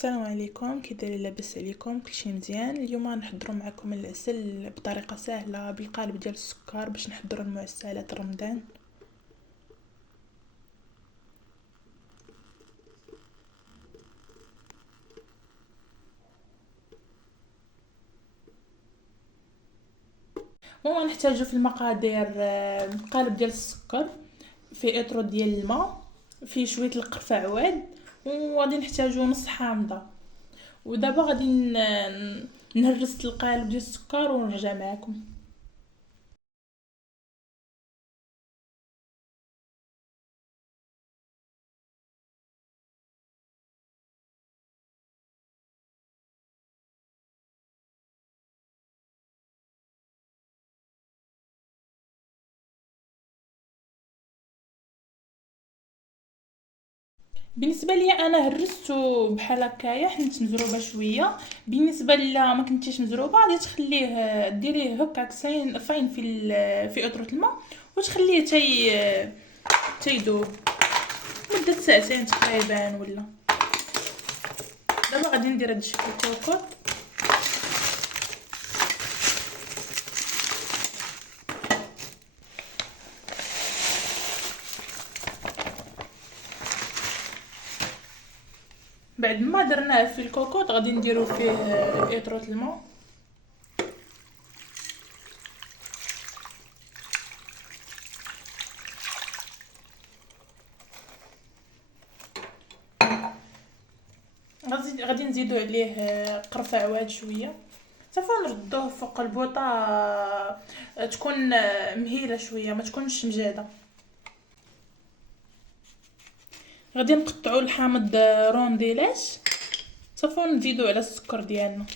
السلام عليكم، كي دايرين؟ لاباس عليكم؟ كلشي مزيان. اليوم غنحضروا معكم العسل بطريقه سهله بالقالب ديال السكر باش نحضروا المعسلات رمضان. نحتاجو في المقادير قالب ديال السكر، في اطرو ديال الماء، في شويه القرفه عواد، وغادي نحتاجو نص حامضه. ودابا غادي نهرس القالب ديال السكر ونرجع معكم. بالنسبه لي انا هرستو بحال هكايا حيت مزروبه شويه. بالنسبه لا ما كنتيش مزروبه غادي تخليه ديريه هكاك فاين في قطره الماء وتخليه تيذوب مده ساعتين تقريبا ولا. دابا غادي ندير هاد الشكل الكوكوط. بعد ما درناه في الكوكوط غادي نديرو فيه اطرة الماء. غادي نزيدو عليه قرفه عواد شويه صافي. نردوه فوق البوطه تكون مهيله شويه، ما تكونش مجاده. غادي نقطعو الحامض رونديلات صافي ونزيدو على السكر ديالنا.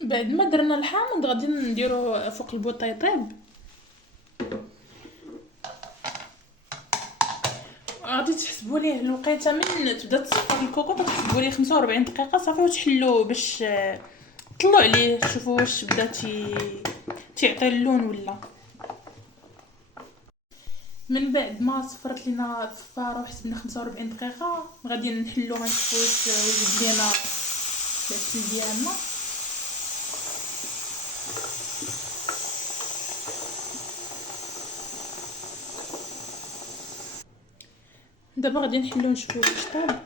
بعد ما درنا الحامض غادي نديروه فوق البوطه يطيب. غادي تحسبوا ليه الوقيته من تبدا تصفر الكوكوط، تحسبوا ليه 45 دقيقه صافي وتحلوه باش طلعوا عليه تشوفوا واش بدا تيعطي اللون ولا. من بعد ما صفرت لينا الصفاره وحسبنا 45 دقيقه غادي نحلوها نشوفوا واش وجد لينا العسل ديالنا. دابا غادي نحلو نشوفوا واش طاب.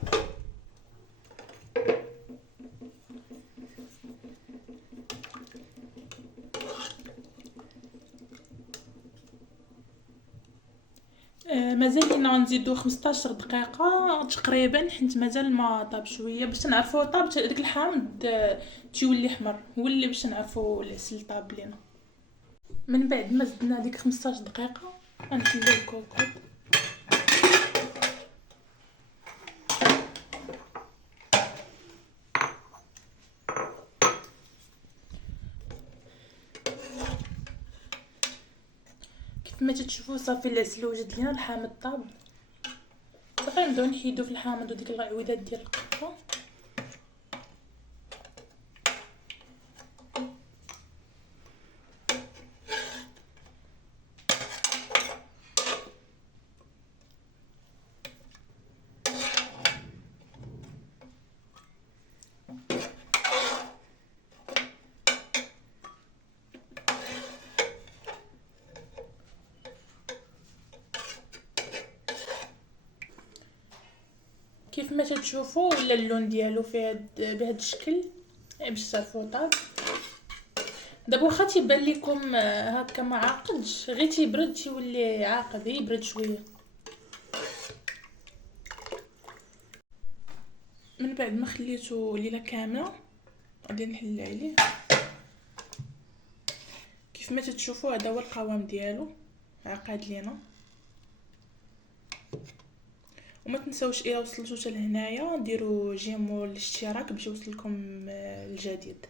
مازال لينا نزيدو 15 دقيقه تقريبا حيت مازال ما طاب شويه باش نعرفوا طاب داك الحامض تيولي احمر، هو اللي باش نعرفوا العسل طاب لينا. من بعد ما زدنا ديك 15 دقيقه غنحلو الكوكوط. كيف ما تشوفوا صافي العسل وجد لينا، الحامض طاب. صافي نبداو نحيدو في الحامض وديك العويدات ديال القرفه. كيف ما تشوفوا ولا اللون ديالو في بهذا الشكل باش تعرفوا طاب. دابا واخا تيبان لكم هكا ما عاقدش، غير تيبرد تيولي عاقد، يبرد شويه. من بعد ما خليته ليله كامله غادي نحل عليه. كيف ما تشوفوا هذا هو القوام ديالو، عقاد لينا. وما تنساوش الى وصلتوا حتى لهنايا ديروا جيموا الاشتراك باش يوصلكم الجديد.